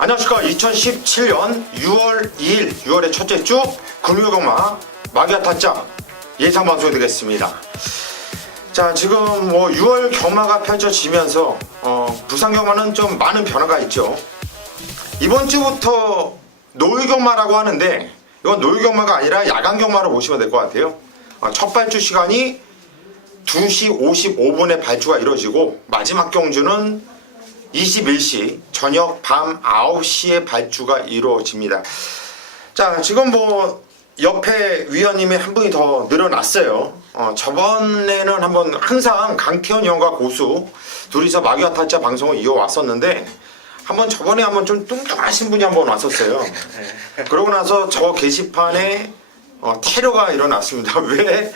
안녕하십니까. 2017년 6월 2일 6월의 첫째 주 금요경마 마기아 타짜 예상방송이 되겠습니다. 자, 지금 6월 경마가 펼쳐지면서 부산 경마는 좀 많은 변화가 있죠. 이번 주부터 노을 경마라고 하는데 이건 노을 경마가 아니라 야간 경마로 보시면 될 것 같아요. 첫 발주 시간이 2시 55분에 발주가 이루어지고 마지막 경주는 21시 저녁 밤 9시에 발주가 이루어집니다. 자, 지금 옆에 위원님이 한 분이 더 늘어났어요. 저번에는 한번 항상 강태현 형과 고수 둘이서 마기아 타짜 방송을 이어왔었는데 저번에 한번 좀 뚱뚱하신 분이 한번 왔었어요. 그러고 나서 저 게시판에 테러가 일어났습니다. 왜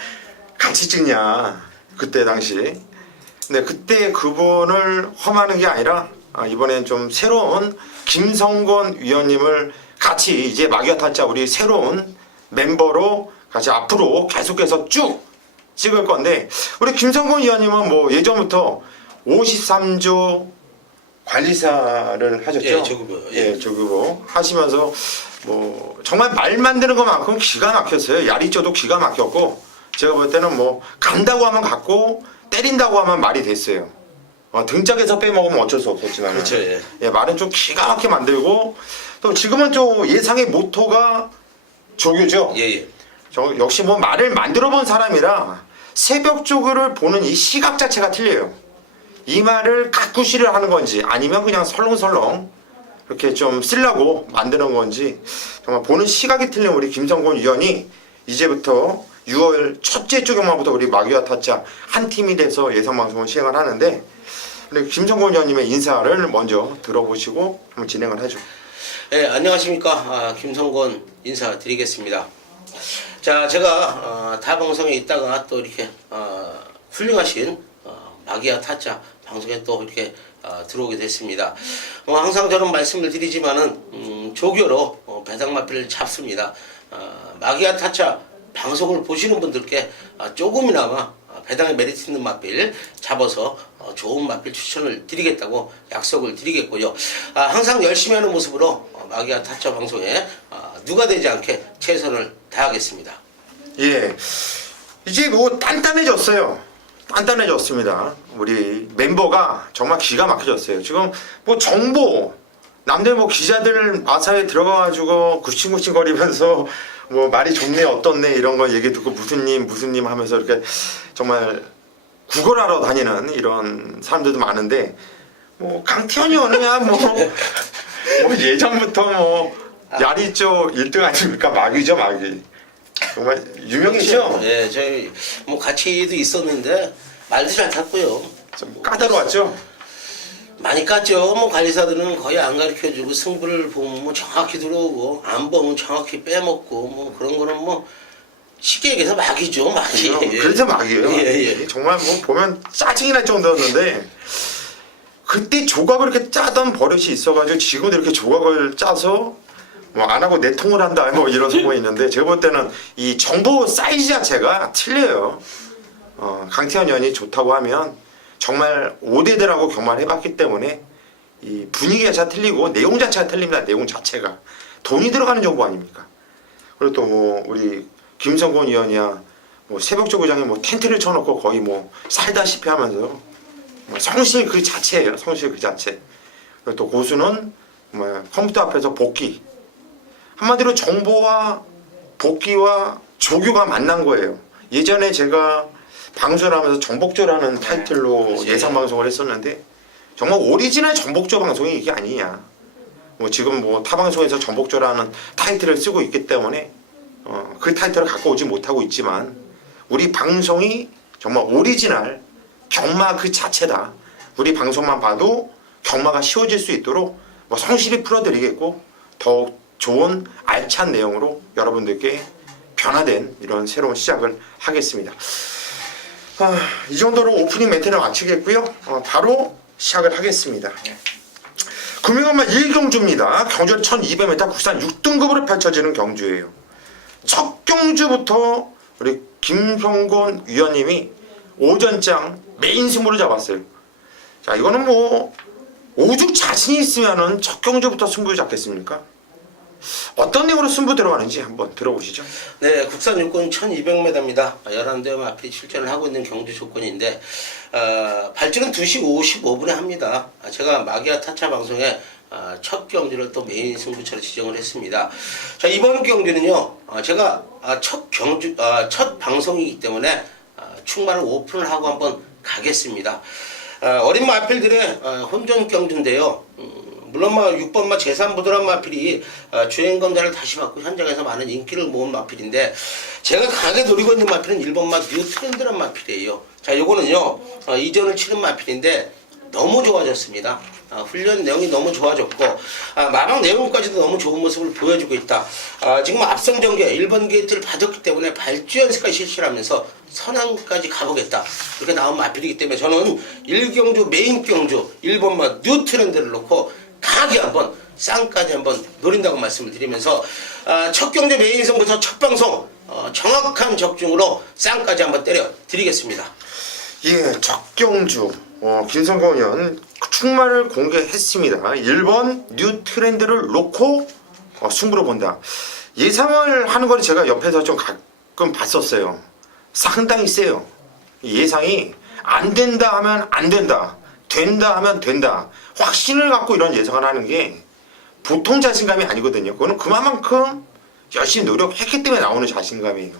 같이 찍냐, 그때 당시. 근데 그때 그분을 험하는 게 아니라 이번엔 좀 새로운 김성곤 위원님을 같이 이제 마기아 타짜 우리 새로운 멤버로 같이 앞으로 계속해서 쭉 찍을 건데, 우리 김성곤 위원님은 예전부터 53조 관리사를 하셨죠? 예, 조규보. 예, 조규보 하시면서 정말 말 만드는 것만큼 기가 막혔어요. 야리조도 기가 막혔고, 제가 볼 때는 간다고 하면 갔고 때린다고 하면 말이 됐어요. 등짝에서 빼먹으면 어쩔 수 없었지만, 그렇죠, 예. 말은 좀 기가 막히게 만들고, 또 지금은 좀 예상의 모토가 조교죠. 예. 역시 말을 만들어 본 사람이라 새벽 조교를 보는 이 시각 자체가 틀려요. 이 말을 가꾸시를 하는 건지 아니면 그냥 설렁설렁 이렇게 좀 쓰려고 만드는 건지 정말 보는 시각이 틀린 우리 김성곤 위원이 이제부터 6월 첫째 주 경마부터 우리 마기아 타짜 한 팀이 돼서 예상방송을 시행을 하는데, 우리 김성곤 위원님의 인사를 먼저 들어보시고 한번 진행을 하죠. 예, 안녕하십니까. 김성곤 인사드리겠습니다. 자, 제가 타 방송에 있다가 또 이렇게 훌륭하신 마기아 타짜 방송에 또 이렇게 들어오게 됐습니다. 항상 저는 말씀을 드리지만은 조교로 배당마필을 잡습니다. 마기아 타짜 방송을 보시는 분들께 조금이나마 배당에 메리트 있는 마필 잡아서 좋은 마필 추천을 드리겠다고 약속을 드리겠고요. 항상 열심히 하는 모습으로 마기아 타짜 방송에 누가 되지 않게 최선을 다하겠습니다. 예, 이제 단단해졌어요. 단단해졌습니다. 우리 멤버가 정말 기가 막혀졌어요. 지금 정보, 남들 기자들 마사에 들어가가지고 굽신굽신 거리면서 말이 좋네 어떻네 이런 거 얘기 듣고 무슨 님 하면서 이렇게 정말 구걸하러 다니는 이런 사람들도 많은데, 강태현이 어느냐 예전부터 야리조 1등 아닙니까? 마귀죠, 마귀. 정말 유명했죠? 네, 저희 같이도 있었는데 말도 잘 탔고요. 좀 까다로웠죠? 많이 깠죠. 관리사들은 거의 안 가르쳐주고 승부를 보면 정확히 들어오고 안 보면 정확히 빼먹고 그런 거는 쉽게 얘기해서 마귀죠, 마귀. 그래서 마귀예요. 예. 정말 보면 짜증이 날 정도였는데, 그때 조각을 이렇게 짜던 버릇이 있어가지고 지금도 이렇게 조각을 짜서 안 하고 내통을 한다 이런 소문이 있는데, 제가 볼 때는 이 정보 사이즈 자체가 틀려요. 강태현 의원이 좋다고 하면 정말 5대들하고 경마를 해봤기 때문에 이 분위기 자체가 틀리고 내용 자체가 틀립니다. 내용 자체가 돈이 들어가는 정보 아닙니까? 그리고 또 우리 김성곤 의원이야 새벽조교장에 텐트를 쳐놓고 거의 살다시피 하면서 성실 그 자체예요. 성실 그 자체. 그리고 또 고수는 컴퓨터 앞에서 복귀, 한마디로 정보와 복귀와 조교가 만난 거예요. 예전에 제가 방송을 하면서 정복조라는 타이틀로 예상방송을 했었는데, 정말 오리지널 정복조 방송이 이게 아니냐. 지금 타 방송에서 정복조라는 타이틀을 쓰고 있기 때문에 그 타이틀을 갖고 오지 못하고 있지만, 우리 방송이 정말 오리지널 경마 그 자체다. 우리 방송만 봐도 경마가 쉬워질 수 있도록 성실히 풀어드리겠고, 더욱 좋은 알찬 내용으로 여러분들께 변화된 이런 새로운 시작을 하겠습니다. 이 정도로 오프닝 멘트를 마치겠고요. 바로 시작을 하겠습니다. 금융엄마 1경주입니다. 경주 1200m 국산 6등급으로 펼쳐지는 경주예요. 첫 경주부터 우리 김성곤 위원님이 오전장 메인 승부를 잡았어요. 자, 이거는 오죽 자신이 있으면은 첫 경주부터 승부 잡겠습니까? 어떤 내용으로 승부 들어가는지 한번 들어보시죠. 네, 국산 육군 1200m입니다. 11대 마필이 출전을 하고 있는 경주 조건인데 발주는 2시 55분에 합니다. 제가 마기아 타차 방송에 첫 경주를 또 메인 승부처로 지정을 했습니다. 자, 이번 경주는요, 제가 첫 방송이기 때문에 충마를 오픈을 하고 한번 가겠습니다. 어린 마필들의 혼전 경주인데요. 물론 6번마 제3부드란 마필이 주행 검사를 다시 받고 현장에서 많은 인기를 모은 마필인데, 제가 강하게 노리고 있는 마필은 1번마 뉴트렌드란 마필이에요. 자, 요거는요, 이전을 치른 마필인데 너무 좋아졌습니다. 훈련 내용이 너무 좋아졌고, 마방 내용까지도 너무 좋은 모습을 보여주고 있다. 지금 앞선 경기에 1번 게이트를 받았기 때문에 발주 연습까지 실시를 하면서 선항까지 가보겠다, 이렇게 나온 마필이기 때문에 저는 1경주 메인 경주 1번마 뉴트렌드를 놓고 강하게 한번 쌍까지 한번 노린다고 말씀을 드리면서 첫 경주 메인 승부터 첫 방송 정확한 적중으로 쌍까지 한번 때려 드리겠습니다. 예, 첫 경주 김성건 의원 충마를 공개했습니다. 1번 뉴 트렌드를 놓고 승부를 본다. 예상을 하는 걸 제가 옆에서 좀 가끔 봤었어요. 상당히 세요. 예상이 안 된다 하면 안 된다, 된다 하면 된다, 확신을 갖고 이런 예상을 하는 게 보통 자신감이 아니거든요. 그거는 그만큼 열심히 노력했기 때문에 나오는 자신감이에요.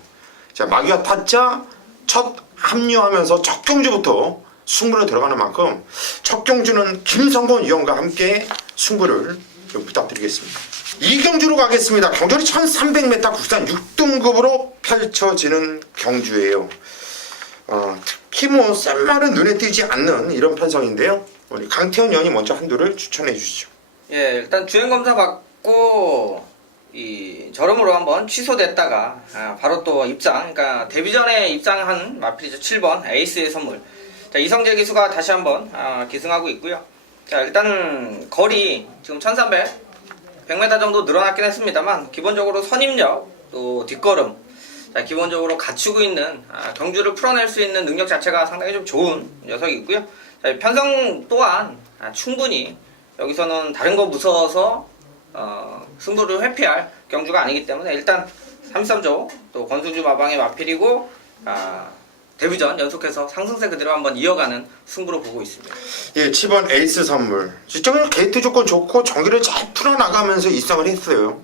자, 마기아 타짜 첫 합류하면서 첫 경주부터 승부를 들어가는 만큼 첫 경주는 김성곤 위원과 함께 승부를 좀 부탁드리겠습니다. 이 경주로 가겠습니다. 경주는 1300m 국산 6등급으로 펼쳐지는 경주예요. 특히 센 말은 눈에 띄지 않는 이런 편성인데요. 우리 강태현 의원이 먼저 한두를 추천해 주시죠. 예, 일단 주행검사 받고 저름으로 한번 취소됐다가 바로 또 입상, 그러니까 데뷔 전에 입상한 마필이죠. 7번 에이스의 선물. 자, 이성재 기수가 다시 한번 기승하고 있고요. 자, 일단 거리 지금 1300, 100m 정도 늘어났긴 했습니다만 기본적으로 선임력, 또 뒷걸음, 자, 기본적으로 갖추고 있는 경주를 풀어낼 수 있는 능력 자체가 상당히 좀 좋은 녀석이 있고요. 자, 편성 또한 충분히 여기서는 다른 거 무서워서 승부를 회피할 경주가 아니기 때문에 일단 33조 또 권수주 마방의 마필이고 데뷔전 연속해서 상승세 그대로 한번 이어가는 승부로 보고 있습니다. 예, 7번 에이스 선물. 지적으로 게이트 조건 좋고 전기를 잘 풀어나가면서 입상을 했어요.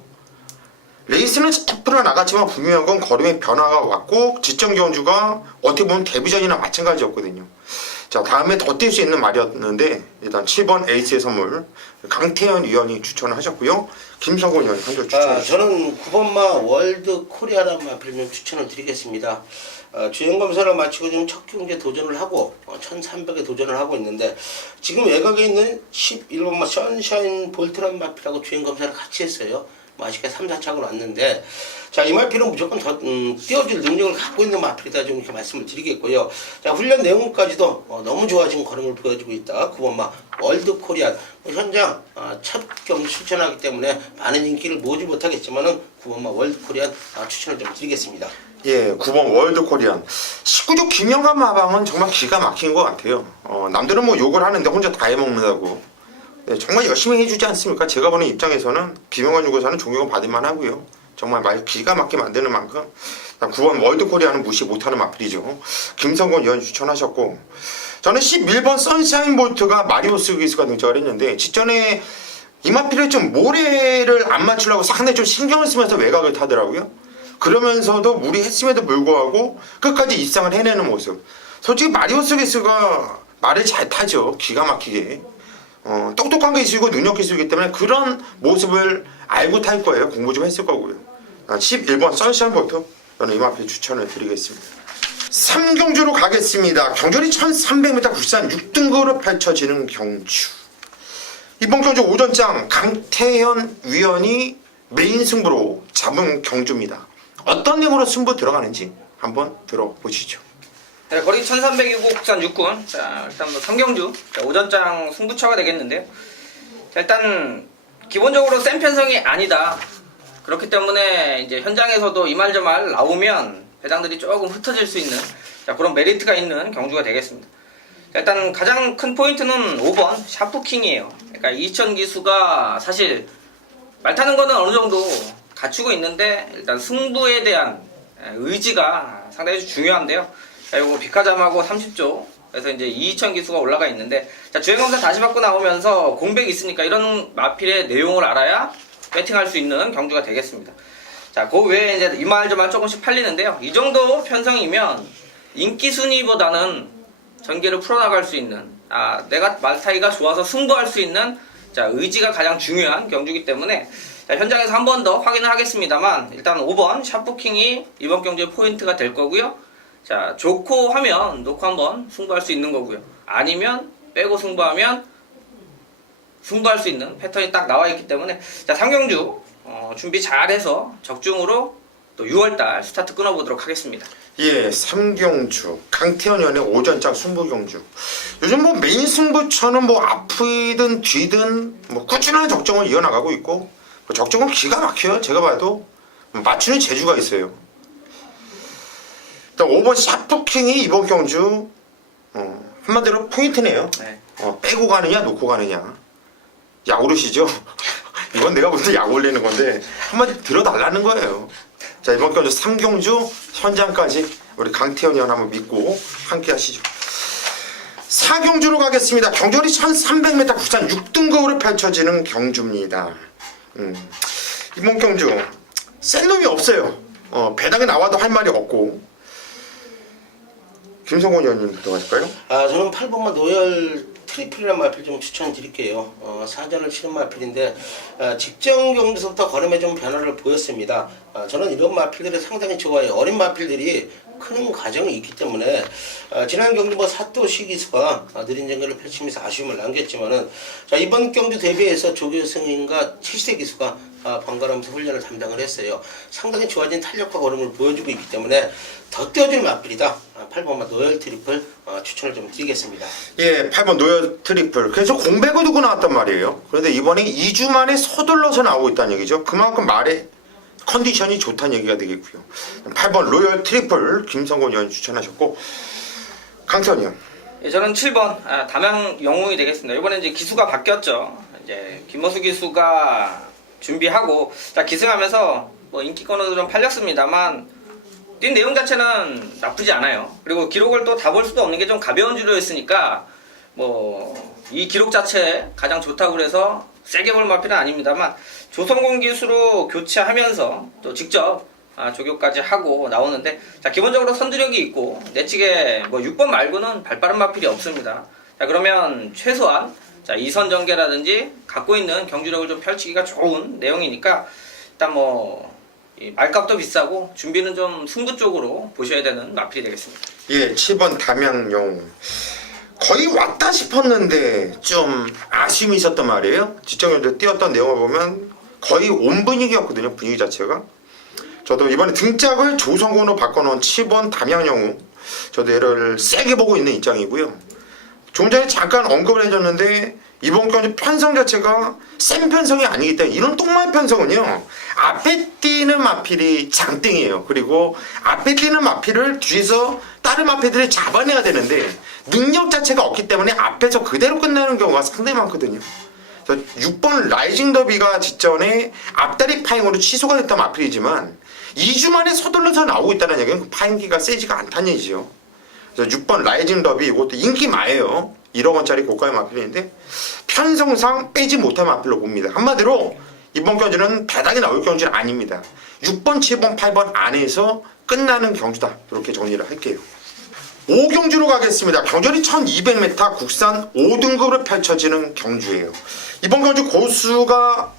레이스는 잘 풀어나갔지만 분명한 건 걸음의 변화가 왔고 지점 경주가 어떻게 보면 데뷔전이나 마찬가지였거든요. 자, 다음에 더 뛸 수 있는 말이었는데 일단 7번 에이스의 선물 강태현 위원이 추천을 하셨고요. 김성곤 위원이 한줄 추천을 저는 9번마 월드 코리아란 마필을 추천을 드리겠습니다. 주행검사를 마치고 지금 첫 경기에 도전을 하고 1300에 도전을 하고 있는데, 지금 외곽에 있는 11번마 선샤인 볼트란 마필하고 주행검사를 같이 했어요. 맛있게 3, 4착으로 왔는데, 자, 이 마필은 무조건 더 띄워줄 능력을 갖고 있는 마필이다, 좀 이렇게 말씀을 드리겠고요. 자, 훈련 내용까지도 너무 좋아진 걸음을 보여주고 있다. 9번마 월드 코리안 현장 첫 경기 출전하기 때문에 많은 인기를 모으지 못하겠지만은 9번마 월드 코리안 추천을 좀 드리겠습니다. 예, 9번 월드 코리안. 19조 김영관 마방은 정말 기가 막힌 것 같아요. 남들은 욕을 하는데 혼자 다 해먹는다고. 네, 정말 열심히 해주지 않습니까? 제가 보는 입장에서는 김영관 유고사는 존경을 받을만 하고요. 정말 말 기가 막히게 만드는 만큼 9번 월드 코리아는 무시 못하는 마필이죠. 김성곤 의원 추천하셨고, 저는 11번 선샤인 볼트가 마리오스 기수가 등장을 했는데, 직전에 이 마필을 좀 모래를 안 맞추려고 상당히 좀 신경을 쓰면서 외곽을 타더라고요. 그러면서도 무리했음에도 불구하고 끝까지 입상을 해내는 모습. 솔직히 마리오스 기수가 말을 잘 타죠. 기가 막히게. 똑똑한 기수이고 능력 기수이기 때문에 그런 모습을 알고 탈 거예요. 공부 좀 했을 거고요. 11번 선샤인 볼트 저는 이 마필 추천을 드리겠습니다. 3경주로 가겠습니다. 경주는 1300m 국산 6등급으로 펼쳐지는 경주. 이번 경주 오전장 강태현 위원이 메인 승부로 잡은 경주입니다. 어떤 내용으로 승부 들어가는지 한번 들어보시죠. 네, 거리 1300이고 국산 육군. 자, 일단 3경주 오전장 승부처가 되겠는데요. 자, 일단 기본적으로 센 편성이 아니다. 그렇기 때문에 이제 현장에서도 이 말 저 말 나오면 배당들이 조금 흩어질 수 있는 그런 메리트가 있는 경주가 되겠습니다. 일단 가장 큰 포인트는 5번 샤프킹이에요. 그러니까 이천 기수가 사실 말 타는 거는 어느 정도 갖추고 있는데 일단 승부에 대한 의지가 상당히 중요한데요. 자, 요거 비카잠하고 30조. 그래서 이제 이천 기수가 올라가 있는데, 자, 주행검사 다시 받고 나오면서 공백이 있으니까 이런 마필의 내용을 알아야 배팅할 수 있는 경주가 되겠습니다. 자, 그 외에 이제 이말저말 조금씩 팔리는데요. 이 정도 편성이면 인기 순위보다는 전개를 풀어나갈 수 있는, 내가 말타이가 좋아서 승부할 수 있는, 자, 의지가 가장 중요한 경주이기 때문에, 자, 현장에서 한 번 더 확인을 하겠습니다만, 일단 5번 샤프킹이 이번 경주의 포인트가 될 거고요. 자, 좋고 하면 놓고 한번 승부할 수 있는 거고요. 아니면 빼고 승부하면 승부할 수 있는 패턴이 딱 나와 있기 때문에, 자, 3경주 준비 잘해서 적중으로 또 6월달 스타트 끊어보도록 하겠습니다. 예, 3경주 강태현 연의 오전장 승부경주. 요즘 뭐 메인 승부처는 뭐 앞이든 뒤든 뭐 꾸준한 적정을 이어나가고 있고, 뭐 적정은 기가 막혀요. 제가 봐도 맞추는 재주가 있어요. 일단 5번 샤프킹이 이번 경주 한마디로 포인트네요. 네. 빼고 가느냐 놓고 가느냐. 약 오르시죠? 이건 내가 볼 때 약 올리는 건데 한마디 들어달라는 거예요. 자, 이번 경주 3경주 현장까지 우리 강태현이 형 한번 믿고 함께 하시죠. 4경주로 가겠습니다. 경주리 1300m 국산 6등급으로 펼쳐지는 경주입니다. 이번 경주 센 놈이 없어요. 배당에 나와도 할 말이 없고. 김성곤 의원님부터 하실까요? 저는 8번만 노열 트리플이라는 마필 좀 추천드릴게요. 사전을 치는 마필인데 직전 경주서부터 걸음에 좀 변화를 보였습니다. 저는 이런 마필들을 상당히 좋아해요. 어린 마필들이 크는 과정이 있기 때문에 지난 경주 뭐 사토시 기수가 느린 전개를 펼치면서 아쉬움을 남겼지만은, 자, 이번 경주 대비해서 조교승인과 7세 기수가 번갈아가면서 훈련을 담당을 했어요. 상당히 좋아진 탄력과 걸음을 보여주고 있기 때문에 더 뛰어줄 마필이다. 8번만 노열 트리플 추천을 좀 드리겠습니다. 예, 8번 노열 트리플. 그래서 공백을 두고 나왔단 말이에요. 그런데 이번에 2주 만에 서둘러서 나오고 있다는 얘기죠. 그만큼 말에 컨디션이 좋다는 얘기가 되겠고요. 8번 로열 트리플 김성곤 의원 추천하셨고, 강선이 형. 예, 저는 7번 담양 영웅이 되겠습니다. 이번에 이제 기수가 바뀌었죠. 이제 김모수 기수가 준비하고, 자, 기승하면서 뭐 인기권으로 좀 팔렸습니다만 뛴 내용 자체는 나쁘지 않아요. 그리고 기록을 또 다 볼 수도 없는 게 좀 가벼운 주로였으니까 뭐 이 기록 자체 가장 좋다고 그래서 세게 볼 마필은 아닙니다만, 조성공 기수로 교체하면서 또 직접 조교까지 하고 나오는데, 자, 기본적으로 선두력이 있고 내측에 뭐 6번 말고는 발빠른 마필이 없습니다. 자, 그러면 최소한 자, 2선 전개라든지 갖고 있는 경주력을 좀 펼치기가 좋은 내용이니까 일단 뭐 이 말값도 비싸고 준비는 좀 승부 쪽으로 보셔야 되는 마필이 되겠습니다. 예, 7번 담양용. 거의 왔다 싶었는데 좀 아쉬움이 있었단 말이에요. 지정현도 뛰었던 내용을 보면 거의 온 분위기였거든요. 분위기 자체가. 저도 이번에 등짝을 조성곤으로 바꿔놓은 7번 담양영웅, 저도 얘를 세게 보고 있는 입장이고요. 좀 전에 잠깐 언급을 해줬는데 이번 경주 편성 자체가 센 편성이 아니기 때문에, 이런 똥말 편성은요, 앞에 뛰는 마필이 장땡이에요. 그리고 앞에 뛰는 마필을 뒤에서 다른 마필들이 잡아내야 되는데 능력 자체가 없기 때문에 앞에서 그대로 끝나는 경우가 상당히 많거든요. 그래서 6번 라이징 더비가 직전에 앞다리 파행으로 취소가 됐던 마필이지만 2주 만에 서둘러서 나오고 있다는 얘기는 그 파행기가 세지가 않다는 얘기죠. 그래서 6번 라이징 더비, 이것도 인기 많아요. 1억 원짜리 고가의 마필인데 편성상 빼지 못할 마필로 봅니다. 한마디로 이번 경주는 배당이 나올 경주는 아닙니다. 6번, 7번, 8번 안에서 끝나는 경주다. 이렇게 정리를 할게요. 5경주로 가겠습니다. 경주리 1200m 국산 5등급으로 펼쳐지는 경주예요. 이번 경주 고수가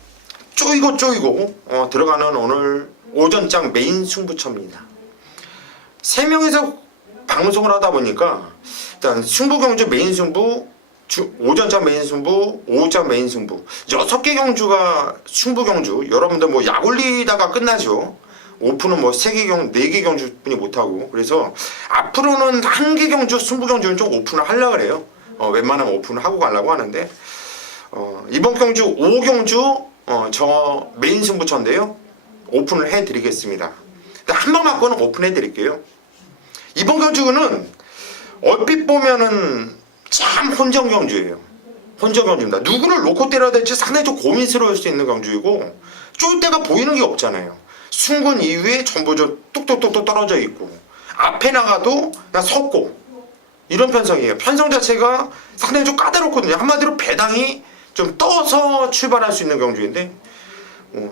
쪼이고 들어가는 오늘 오전장 메인 승부처입니다. 3명에서 방송을 하다 보니까 일단 승부경주 메인 승부, 오전장 메인 승부, 오후장 메인 승부, 6개 경주가 승부경주. 여러분들 뭐 약 올리다가 끝나죠. 오픈은 뭐 3개 경주, 4개 경주뿐이 못하고. 그래서 앞으로는 1개 경주, 승부경주는 좀 오픈을 하려고 그래요. 웬만하면 오픈을 하고 가려고 하는데, 이번 경주 5경주 저 메인 승부처인데요, 오픈을 해드리겠습니다. 한 번 맞고는 오픈해 드릴게요. 이번 경주는 얼핏 보면은 참 혼전 경주예요. 혼전 경주입니다. 누구를 놓고 때려야 될지 상당히 좀 고민스러울 수 있는 경주이고 쫄 때가 보이는 게 없잖아요. 순군 이후에 전부 저 뚝뚝뚝뚝 떨어져 있고 앞에 나가도 그냥 섰고 이런 편성이에요. 편성 자체가 상당히 좀 까다롭거든요. 한마디로 배당이 좀 떠서 출발할 수 있는 경주인데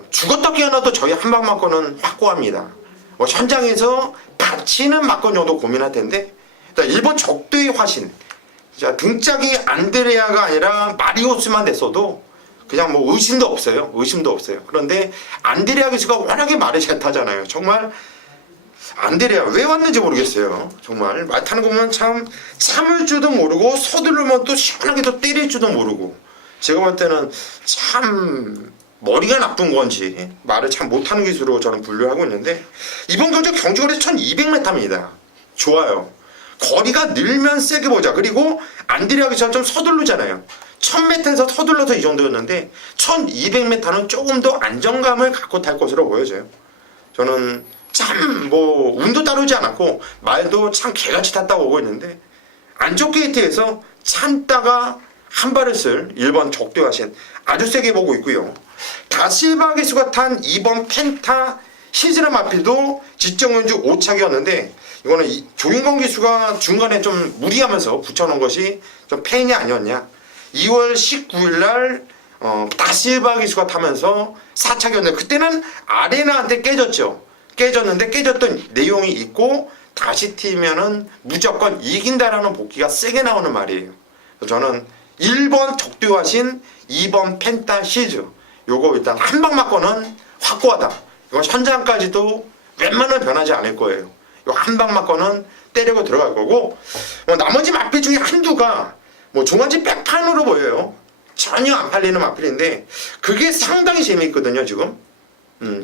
죽었다 깨어나도 저희 한방막건은 확고합니다. 현장에서 받치는 막건 정도 고민할 텐데 일본 적도의 화신 자, 등짝이 안드레아가 아니라 마리오스만 됐어도 그냥 뭐 의심도 없어요. 의심도 없어요. 그런데 안드레아 기수가 워낙에 말을 잘 타잖아요. 정말 안드레아 왜 왔는지 모르겠어요. 정말 말 타는 거 보면 참 참을 줄도 모르고 서두르면 또 시원하게 또 때릴 줄도 모르고 제가 볼 때는 참 머리가 나쁜 건지 말을 참 못하는 기수로 저는 분류하고 있는데 이번 경주 경주거리 1200m입니다. 좋아요. 거리가 늘면 세게 보자. 그리고 안드레아 기수는 좀 서두르잖아요. 1000m에서 서둘러서 이 정도였는데 1200m는 조금 더 안정감을 갖고 탈 것으로 보여져요. 저는 참 뭐 운도 따르지 않았고 말도 참 개같이 탔다고 보고 있는데 안쪽 게이트에서 참다가 한 발을 쓸 1번 적도하신 아주 세게 보고 있고요. 다실바 기수가 탄 2번 펜타 시즈라 마필도 지정연주 5착이었는데 이거는 조인권 기수가 중간에 좀 무리하면서 붙여놓은 것이 좀 페인이 아니었냐. 2월 19일 날 다실바 기수가 타면서 4착이었는데 그때는 아레나한테 깨졌는데 깨졌던 내용이 있고 다시 튀면은 무조건 이긴다라는 복귀가 세게 나오는 말이에요. 저는 1번 적두하신 2번 펜타 시즈 요거 일단 한방 맞고는 확고하다. 이건 현장까지도 웬만하면 변하지 않을 거예요. 요 한방 맞고는 때리고 들어갈 거고 나머지 마필 중에 한두가 뭐 종아지 백판으로 보여요. 전혀 안 팔리는 마필인데 그게 상당히 재미있거든요 지금.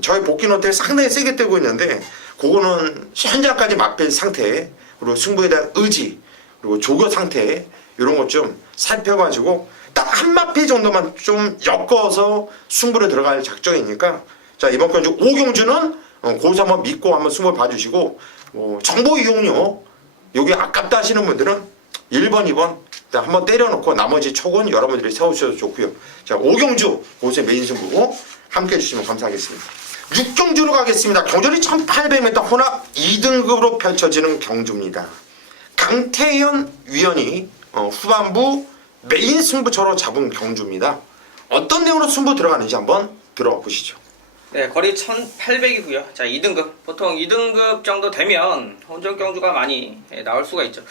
저희 복귀 노트에 상당히 세게 뜨고 있는데 그거는 현장까지 마필 상태 그리고 승부에 대한 의지 그리고 조교 상태 이런 것 좀 살펴가지고 딱 한 마필 정도만 좀 엮어서 승부를 들어갈 작정이니까 자 이번 경주 5경주는 거기서 한번 믿고 한번 승부 봐주시고 정보 이용료 여기 아깝다 하시는 분들은 1번 2번 한번 때려놓고 나머지 촉은 여러분들이 세우셔도 좋고요. 자 5경주 거기서 메인 승부 함께 해주시면 감사하겠습니다. 6경주로 가겠습니다. 경주리 1800m 혼합 2등급으로 펼쳐지는 경주입니다. 강태현 위원이 후반부 메인 승부처로 잡은 경주입니다. 어떤 내용으로 승부 들어가는지 한번 들어보시죠. 네, 거리 1800이고요. 자, 2등급. 보통 2등급 정도 되면 혼전 경주가 많이 나올 수가 있죠.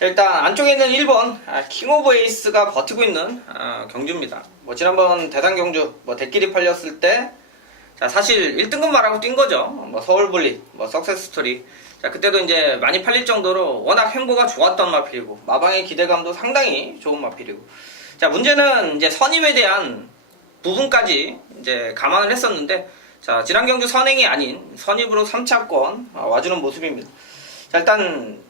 자, 일단 안쪽에 있는 1번 킹 오브 에이스가 버티고 있는 경주입니다. 뭐 지난번 대상 경주 대끼리 팔렸을 때 자, 사실 1등급 말하고 뛴 거죠. 서울블리, 석세스 스토리. 자, 그때도 이제 많이 팔릴 정도로 워낙 행보가 좋았던 마필이고 마방의 기대감도 상당히 좋은 마필이고 자, 문제는 이제 선임에 대한 부분까지 이제 감안을 했었는데 자, 지난 경주 선행이 아닌 선입으로 3차권 와주는 모습입니다. 자, 일단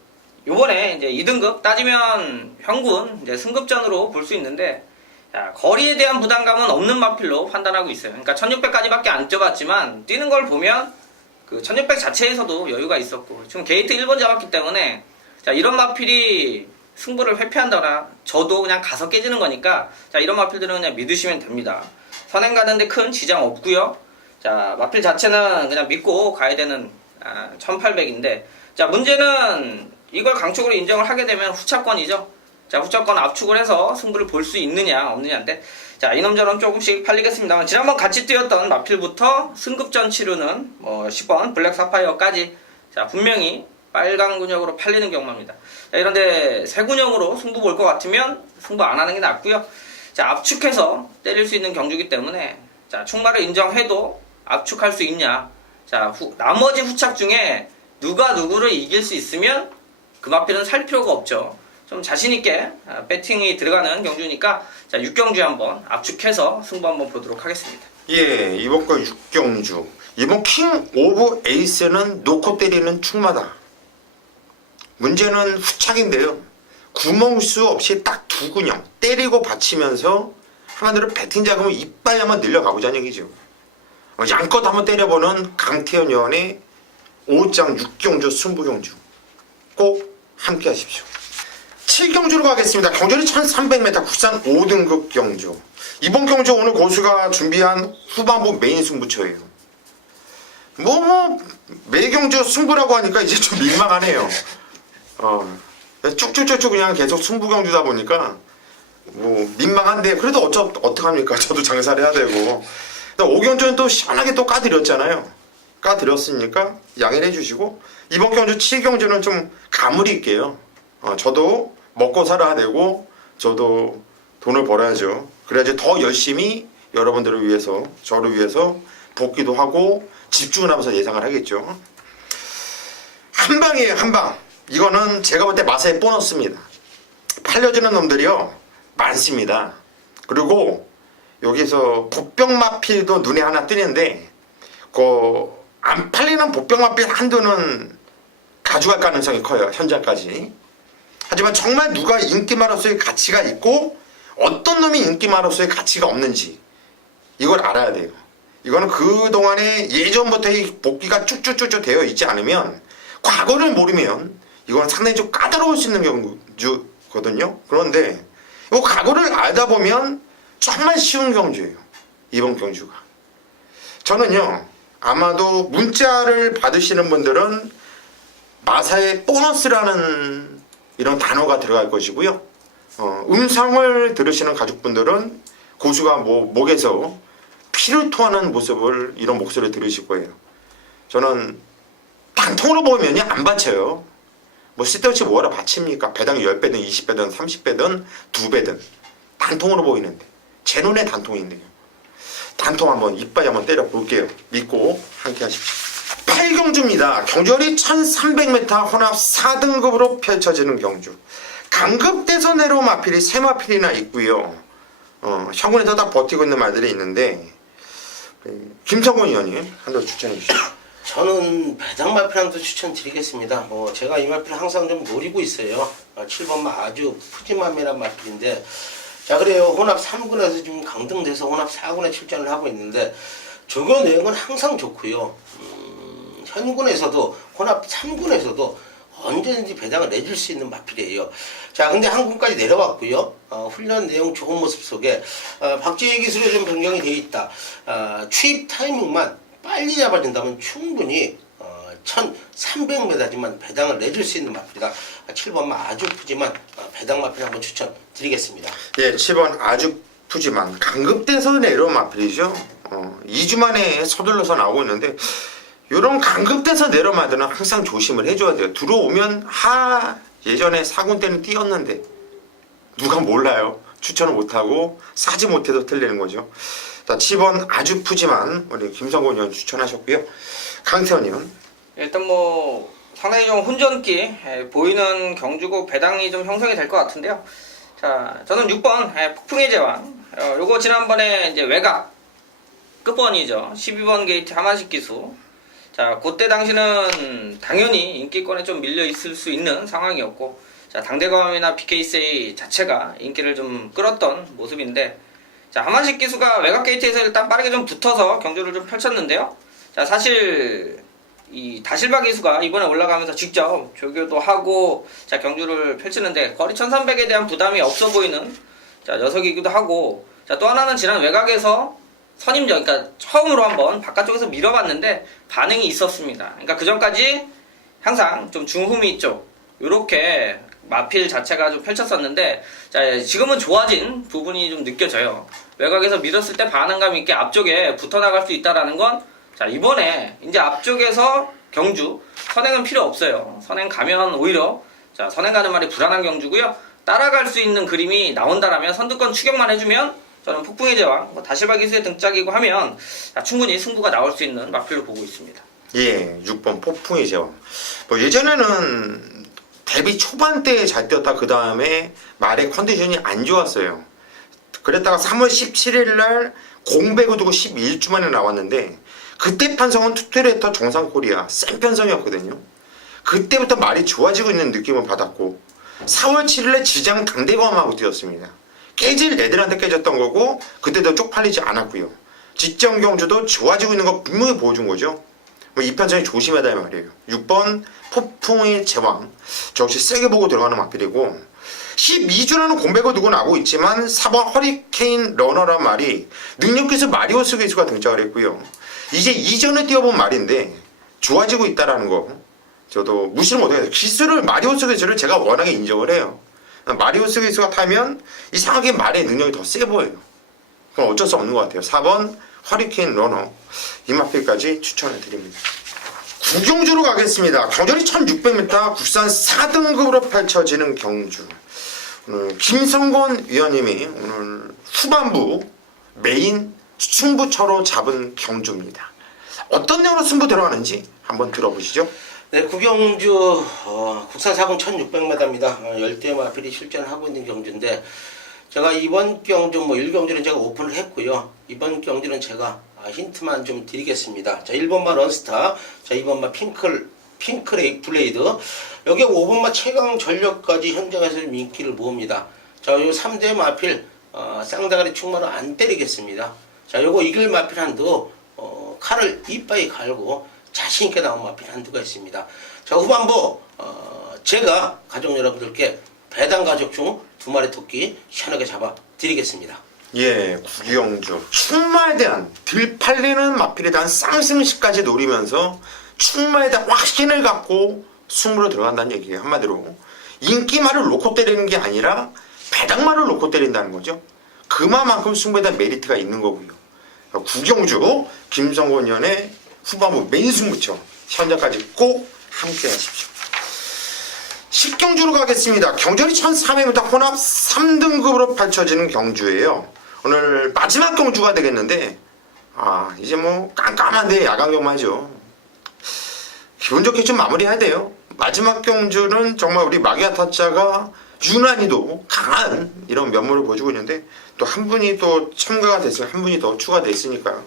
요번에 이제 2등급 따지면 현군 이제 승급전으로 볼 수 있는데 자, 거리에 대한 부담감은 없는 마필로 판단하고 있어요. 그러니까 1600까지밖에 안 뛰어봤지만 뛰는 걸 보면 그 1600 자체에서도 여유가 있었고 지금 게이트 1번 잡았기 때문에 자, 이런 마필이 승부를 회피한다거나 저도 그냥 가서 깨지는 거니까 자, 이런 마필들은 그냥 믿으시면 됩니다. 선행 가는데 큰 지장 없고요. 자, 마필 자체는 그냥 믿고 가야 되는 1800인데 자, 문제는 이걸 강축으로 인정을 하게 되면 후차권이죠. 자, 후차권 압축을 해서 승부를 볼 수 있느냐 없느냐인데 자, 이놈저놈 조금씩 팔리겠습니다만 지난번 같이 뛰었던 마필부터 승급전 치르는 10번 블랙 사파이어까지 자, 분명히 빨간 근육으로 팔리는 경우입니다. 자, 이런데 새 근육으로 승부 볼 것 같으면 승부 안 하는 게 낫고요. 자, 압축해서 때릴 수 있는 경주기 때문에 자, 충마를 인정해도 압축할 수 있냐. 자, 나머지 후착 중에 누가 누구를 이길 수 있으면 그 마필은 살 필요가 없죠. 좀 자신있게 배팅이 들어가는 경주니까 자, 6경주 한번 압축해서 승부 한번 보도록 하겠습니다. 예, 이번 거 6경주 이번 킹 오브 에이스는 놓고 때리는 충마다. 문제는 후착인데요. 구멍 수 없이 딱 두 근형 때리고 받치면서 한마디로 배팅 자금을 이빨 한번 늘려가보자는 얘기죠. 양껏 한번 때려보는 강태현 의원의 5장 6경주 승부경주 꼭 함께 하십시오. 7경주로 가겠습니다. 경주는 1300m 국산 5등급 경주. 이번 경주 오늘 고수가 준비한 후반부 메인 승부처예요. 매경주 승부라고 하니까 이제 좀 민망하네요. 쭉쭉쭉쭉 그냥 계속 승부 경주다 보니까 민망한데 그래도 어떡합니까? 저도 장사를 해야 되고. 5경주는 또 시원하게 또 까드렸잖아요. 까드렸으니까 양해를 해주시고, 이번 경주 7경주는 좀 가물이 있게요. 저도 먹고 살아야 되고 저도 돈을 벌어야죠. 그래야지 더 열심히 여러분들을 위해서, 저를 위해서 복귀도 하고 집중을 하면서 예상을 하겠죠. 한방이에요, 한방. 이거는 제가 볼 때 맛의 보너스입니다. 팔려주는 놈들이요 많습니다. 그리고 여기서 복병마필도 눈에 하나 뜨는데 안 팔리는 복병마필 한두는 가져갈 가능성이 커요, 현장까지. 하지만 정말 누가 인기마로서의 가치가 있고 어떤 놈이 인기마로서의 가치가 없는지 이걸 알아야 돼요. 이거는 그동안에 예전부터 이 복귀가 쭉쭉쭉쭉 되어 있지 않으면, 과거를 모르면 이건 상당히 좀 까다로울 수 있는 경주거든요. 그런데 이 과거를 알다 보면 정말 쉬운 경주예요, 이번 경주가. 저는요, 아마도 문자를 받으시는 분들은 마사의 보너스라는 이런 단어가 들어갈 것이고요. 음성을 들으시는 가족분들은 고수가 목에서 피를 토하는 모습을, 이런 목소리를 들으실 거예요. 저는 단통으로 보면요 안 받쳐요. 쓸데없이 뭐하러 받칩니까? 배당 10배든 20배든 30배든 2배든 단통으로 보이는데, 제 눈에 단통인데요. 단통 한번 이빨 한번 때려 볼게요. 믿고 함께 하십시오. 8경주입니다. 경주열이 1300m 혼합 4등급으로 펼쳐지는 경주. 강급대서 내려온 마필이 3마필이나 있고요. 현군에서 딱 버티고 있는 말들이 있는데, 김성곤 의원님 한번 추천해 주시죠. 저는 배당 마필한테 추천드리겠습니다. 제가 이 마필을 항상 좀 노리고 있어요. 7번마 아주 푸짐함이란 마필인데, 자, 그래요. 혼합 3군에서 지금 강등돼서 혼합 4군에 출전을 하고 있는데, 조교 내용은 항상 좋고요. 현군에서도 혼합 3군에서도 언제든지 배당을 내줄 수 있는 마필이에요. 자, 근데 한군까지 내려왔고요. 훈련 내용 좋은 모습 속에 박지혜 기술에 좀 변경이 되어 있다. 추입 타이밍만 빨리 잡아준다면 충분히 1300m지만 배당을 내줄 수 있는 마필이다. 7번만 아주 푸짐한 배당 마필 한번 추천드리겠습니다. 예, 7번 아주 푸짐한 강급대서 내려온 마필이죠. 2주 만에 서둘러서 나오고 있는데, 이런 강급대서 내려온 마필은 항상 조심을 해줘야 돼요. 들어오면 예전에 4군 때는 뛰었는데 누가 몰라요. 추천을 못하고 사지 못해도 틀리는 거죠. 자, 7번 아주 푸짐한 우리 김성곤 의원 추천하셨고요. 강태원 의원. 일단 상당히 좀 혼전기 보이는 경주고 배당이 좀 형성이 될 것 같은데요. 자, 저는 6번 폭풍의 제왕. 요거 지난번에 이제 외곽 끝번이죠. 12번 게이트 하만식 기수. 자, 그때 당시는 당연히 인기권에 좀 밀려 있을 수 있는 상황이었고, 자, 당대감이나 BKC 자체가 인기를 좀 끌었던 모습인데, 자, 하만식 기수가 외곽 게이트에서 일단 빠르게 좀 붙어서 경주를 좀 펼쳤는데요. 자, 사실 이 다실바 기수가 이번에 올라가면서 직접 조교도 하고, 자, 경주를 펼치는데 거리 1300에 대한 부담이 없어 보이는 자, 녀석이기도 하고, 자, 또 하나는 지난 외곽에서 선임전, 그러니까 처음으로 한번 바깥쪽에서 밀어봤는데 반응이 있었습니다. 그러니까 그 전까지 항상 좀 중후미 쪽 요렇게 마필 자체가 좀 펼쳤었는데, 자, 지금은 좋아진 부분이 좀 느껴져요. 외곽에서 밀었을 때 반응감 있게 앞쪽에 붙어나갈 수 있다라는 건, 자, 이번에 이제 앞쪽에서 경주 선행은 필요 없어요. 선행 가면 오히려, 자, 선행 가는 말이 불안한 경주고요. 따라갈 수 있는 그림이 나온다라면 선두권 추격만 해주면 저는 폭풍의 제왕, 다실바 기수의 등짝이고 하면 충분히 승부가 나올 수 있는 마필로 보고 있습니다. 예, 6번 폭풍의 제왕. 예전에는 데뷔 초반 때 잘 뛰었다 그 다음에 말의 컨디션이 안 좋았어요. 그랬다가 3월 17일 날 공백을 두고 11주 만에 나왔는데, 그때 편성은 투트레터 정상코리아 센 편성이었거든요. 그때부터 말이 좋아지고 있는 느낌을 받았고, 4월 7일에 지장 당대검하고 뛰었습니다. 깨질 애들한테 깨졌던 거고, 그때도 쪽팔리지 않았고요. 직전 경주도 좋아지고 있는 거 분명히 보여준 거죠. 뭐 이 편성이 조심해야 될 말이에요. 6번 폭풍의 제왕. 저 역시 세게 보고 들어가는 마필이고 12주라는 공백을 두고 나오고 있지만 4번 허리케인 러너란 말이 능력기수 마리오스 기수가 등장을 했고요. 이제 이전에 뛰어본 말인데 좋아지고 있다라는 거 저도 무시를 못해요. 기수를 마리오스 기수를 제가 워낙에 인정을 해요. 마리오스 기수가 타면 이상하게 말의 능력이 더 세 보여요. 그건 어쩔 수 없는 것 같아요. 4번 허리케인 러너 이 마필까지 추천을 드립니다. 구경주로 가겠습니다. 경전이 1600m 국산 4등급으로 펼쳐지는 경주. 오늘 김성권 위원님이 오늘 후반부 메인 승부처로 잡은 경주입니다. 어떤 내용으로 승부 들어가는지 한번 들어보시죠. 네, 구경주 국산 4공 1600m입니다. 10대 마필이 출전을 하고 있는 경주인데 제가 이번 경주 1경주는 제가 오픈을 했고요. 이번 경주는 제가 힌트만 좀 드리겠습니다. 자, 1번마 런스타, 자, 2번마 핑크레이 블레이드, 여기 5번마 최강 전력까지 현장에서 좀 인기를 모읍니다. 자, 요 3대 마필 쌍다가리 충마로 안 때리겠습니다. 자, 요거 이길 마필 한두 칼을 이빠이 갈고 자신있게 나온 마필 한두가 있습니다. 자, 후반부 제가 가족 여러분들께 배당 가족 중 2마리 토끼 시원하게 잡아 드리겠습니다. 예, 구경주 충마에 대한 들팔리는 마필에 대한 쌍승시까지 노리면서 충마에 대한 확신을 갖고 승부로 들어간다는 얘기예요. 한마디로 인기말을 놓고 때리는 게 아니라 배당말을 놓고 때린다는 거죠. 그만큼 승부에 대한 메리트가 있는 거고요. 구경주 김성권 의원의 후반부 메인 승부처 현장까지 꼭 함께 하십시오. 10경주로 가겠습니다. 경전이 1400m 혼합 3등급으로 펼쳐지는 경주예요. 오늘 마지막 경주가 되겠는데 이제 뭐 깜깜한데 야간경만 하죠. 기분 좋게 좀 마무리해야 돼요. 마지막 경주는 정말 우리 마기아 타짜가 유난히도 강한 이런 면모를 보여주고 있는데 또 한 분이 또 첨가가 됐어요. 한 분이 더 추가됐으니까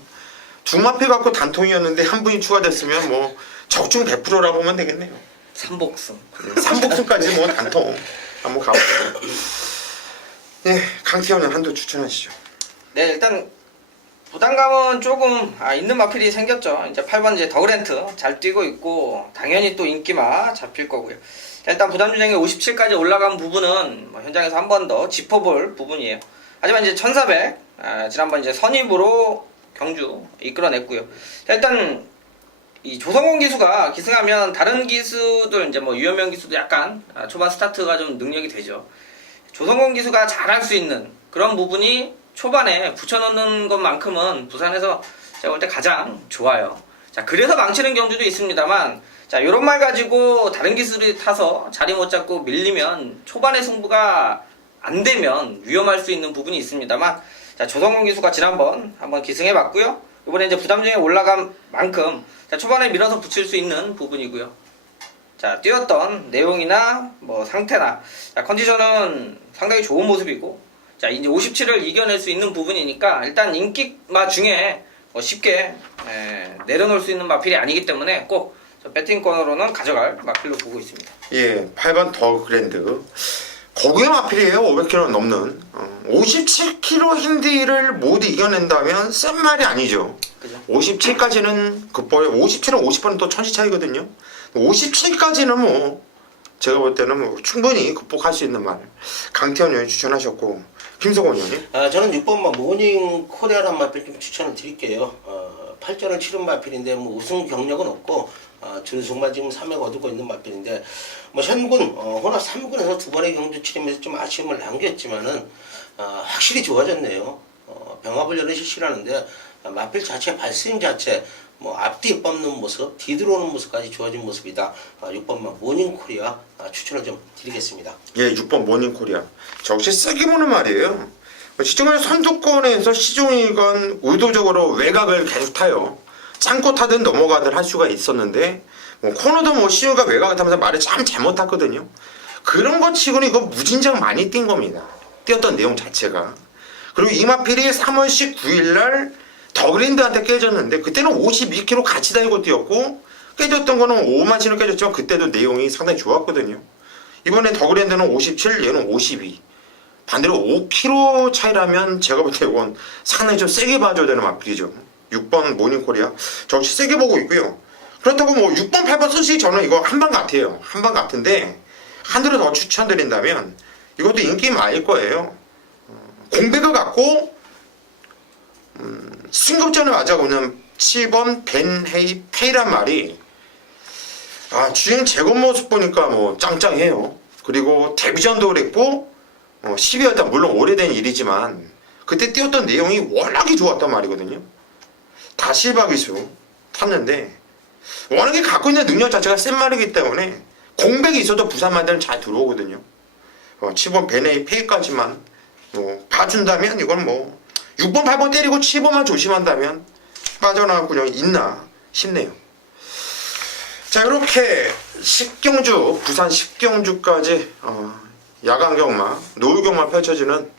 두 마필 갖고 단통이었는데 한 분이 추가됐으면 뭐 적중 100%라고 보면 되겠네요. 삼복승. 삼복승까지 뭐 단통 한번 가볼게요. 예, 강태현은 한두 추천하시죠. 네, 일단 부담감은 조금 있는 마필이 생겼죠. 이제 8번 이제 더그랜트 잘 뛰고 있고 당연히 또 인기마 잡힐 거고요. 자, 일단 부담주행이 57까지 올라간 부분은 현장에서 한 번 더 짚어볼 부분이에요. 하지만 이제 1400 지난번 이제 선입으로 경주 이끌어냈고요. 자, 일단 이 조성곤 기수가 기승하면 다른 기수들 이제 유현명 기수도 약간 초반 스타트가 좀 능력이 되죠. 조성곤 기수가 잘할 수 있는 그런 부분이 초반에 붙여놓는 것만큼은 부산에서 제가 볼 때 가장 좋아요. 자, 그래서 망치는 경주도 있습니다만, 자, 요런 말 가지고 다른 기술이 타서 자리 못 잡고 밀리면 초반에 승부가 안 되면 위험할 수 있는 부분이 있습니다만, 자, 조성곤 기수가 지난번 한번 기승해 봤고요. 이번에 이제 부담중에 올라간 만큼, 자, 초반에 밀어서 붙일 수 있는 부분이고요. 자, 뛰었던 내용이나 상태나, 자, 컨디션은 상당히 좋은 모습이고, 자, 이제 57을 이겨낼 수 있는 부분이니까 일단 인기마 중에 쉽게 내려놓을 수 있는 마필이 아니기 때문에 꼭 배팅권으로는 가져갈 마필로 보고 있습니다. 예, 8번 더 그랜드. 거기에 마필이에요. 500km 넘는 57km 힌디를 모두 이겨낸다면 센 말이 아니죠. 그죠? 57까지는 극복해. 57은 50번은 또 천지 차이거든요. 57까지는 뭐 제가 볼 때는 뭐 충분히 극복할 수 있는 말. 강태현 의원이 추천하셨고 김성권 의원이. 저는 6번마 모닝 코리아란 마필 좀 추천을 드릴게요. 8전을 치른 마필인데 우승 경력은 없고 준승만 지금 3회 거두고 있는 마필인데 현군 혼합 3군에서 2번의 경주 치르면서 좀 아쉬움을 남겼지만은 확실히 좋아졌네요. 병합을 여러 실시를 하는데 마필 자체 발스윙 자체 앞뒤 뻗는 모습, 뒤들어오는 모습까지 좋아진 모습이다. 6번마 모닝 코리아 추천을 좀 드리겠습니다. 예, 6번 모닝 코리아. 저 역시 세게 보는 말이에요. 시중에 선두권에서 시종이건 의도적으로 외곽을 계속 타요. 짱고 타든 넘어가든 할 수가 있었는데 코너도 시우가 외곽을 타면서 말을 참 잘못 탔거든요. 그런 것 치고는 이거 무진장 많이 뛴 겁니다. 뛰었던 내용 자체가. 그리고 이마필이 3월 19일날 더그랜드한테 깨졌는데 그때는 52km 같이 다니고 뛰었고 깨졌던 거는 5만 치는 깨졌지만 그때도 내용이 상당히 좋았거든요. 이번에 더그랜드는 57, 얘는 52. 반대로 5km 차이라면 제가 볼 때 이건 상당히 좀 세게 봐줘야 되는 마필이죠. 6번 모닝코리아 저 역시 세게 보고 있고요. 그렇다고 뭐 6번, 8번 쓰시 저는 이거 한방 같아요. 한방 같은데 한 대로 더 추천드린다면 이것도 인기 많을 거예요. 공백을 갖고 승급전을 맞아오는 7번 벤헤이 페이란 말이 주행 재건 모습 보니까 뭐 짱짱해요. 그리고 데뷔전도 그랬고 12월달 물론 오래된 일이지만 그때 띄웠던 내용이 워낙에 좋았단 말이거든요. 다실바 기수 탔는데 워낙에 갖고 있는 능력 자체가 센 말이기 때문에 공백이 있어도 부산만대는 잘 들어오거든요. 7번 벤헤이 페이까지만 봐준다면 이건 뭐 6번 8번 때리고 7번만 조심한다면 빠져나갈 군형이 있나 싶네요. 자, 이렇게 십경주 부산 십경주까지 야간 경마 노을 경마 펼쳐지는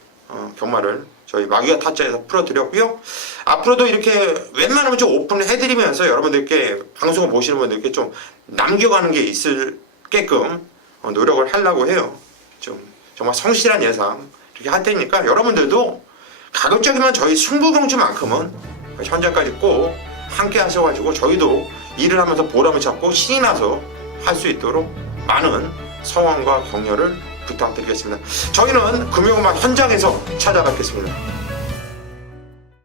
경마를 저희 마기아 타짜에서 풀어드렸고요. 앞으로도 이렇게 웬만하면 좀 오픈을 해드리면서 여러분들께 방송을 보시는 분들께 좀 남겨가는 게 있을게끔 노력을 하려고 해요. 좀 정말 성실한 예상 이렇게 할 테니까 여러분들도 가급적이면 저희 승부경주만큼은 현장까지 꼭 함께 하셔가지고 저희도 일을 하면서 보람을 찾고 신이 나서 할 수 있도록 많은 성원과 격려를 부탁드리겠습니다. 저희는 금요일만 현장에서 찾아뵙겠습니다.